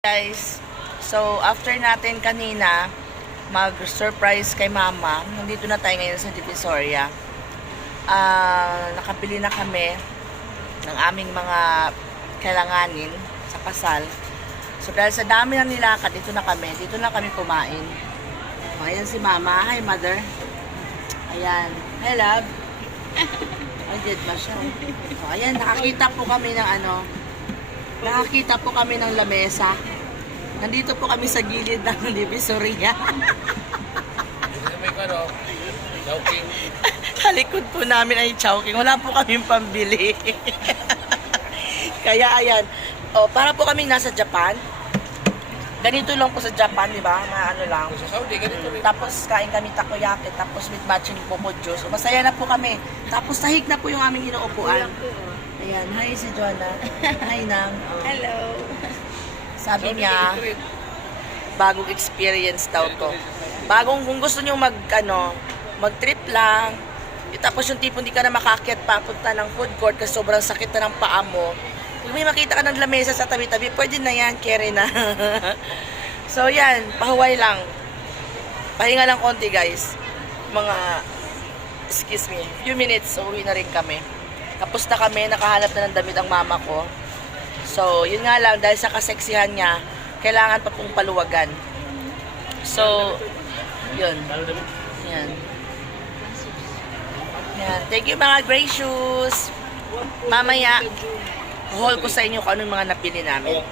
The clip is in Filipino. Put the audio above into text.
Guys, so after natin kanina mag-surprise kay mama, nandito na tayo ngayon sa Divisoria. Nakabili na kami ng aming mga kailanganin sa kasal. So dahil sa dami na nilakad, dito na kami kumain. O, ayan si mama. Hi mother. Ayan. Hi love. Ay, dead ba siya? So, ayan, nakakita po kami ng lamesa. Nandito po kami sa gilid ng Divisoria. Sa likod po namin ay Chowking. Wala po kaming pambili. Kaya ayan. O, para po kami nasa Japan. Ganito lang po sa Japan, di ba? Na ano lang. Sa Saudi, ganito rin. Tapos kain kami takoyaki, tapos with matching coco juice. So, masaya na po kami. Tapos sahig na po yung aming inuupuan. Ayan, hi si Jonah. Hi Nang. Oh. Hello. Sabi niya, bagong experience daw to. Bagong, kung gusto niyo mag-trip lang, tapos yung tipo hindi ka na makakyat papunta ng food court kasi sobrang sakit na ng paa mo. Kung may makita ka ng lamesa sa tabi-tabi, pwede na yan, carry na. So yan, pahuway lang. Pahinga lang konti guys. Excuse me, few minutes, so uwi na rin kami. Tapos na kami, nakahanap na ng damit ang mama ko. So, yun nga lang, dahil sa kaseksihan niya, kailangan pa pong paluwagan. So, yun. Yan. Yan. Thank you mga gracious. Mamaya, haul ko sa inyo kung anong mga napili namin.